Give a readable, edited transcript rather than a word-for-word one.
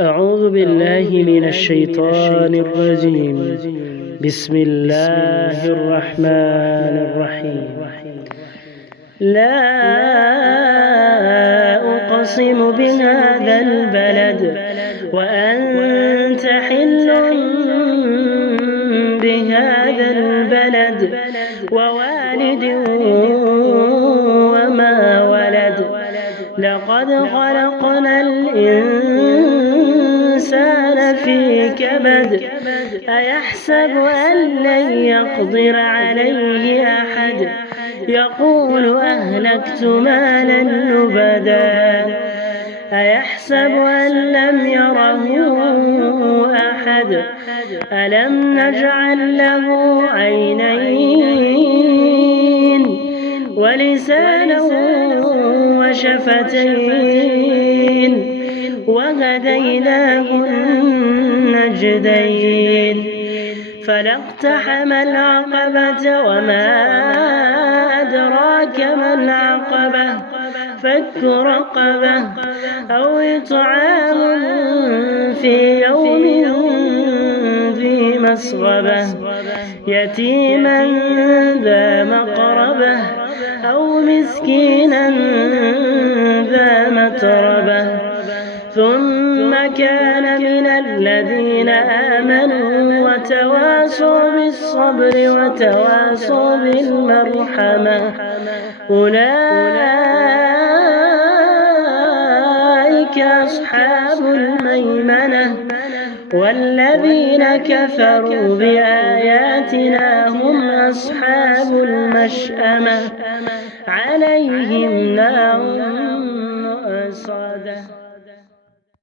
أعوذ بالله من الشيطان الرجيم. بسم الله الرحمن الرحيم. لا أقسم بهذا البلد وأنت حل بهذا البلد ووالد وما ولد لقد خلقنا الإنسان في كبد أيحسب أن لن يقدر عليه أحد يقول أهلكت مالا لبدا أيحسب أن لم يره أحد ألم نجعل له عينين ولسانا وشفتين وهديناه النجدين فلاقتحم العقبة وما أدراك ما العقبة فك رقبة أو إطعام في يوم ذي مسغبة يتيما ذا مقربة أو مسكينا ذا متربة ثم كان من الذين آمنوا وتواصوا بالصبر وتواصوا بالمرحمة أولئك أصحاب الميمنة والذين كفروا بآياتنا هم أصحاب المشأمة عليهم نار مؤصدة.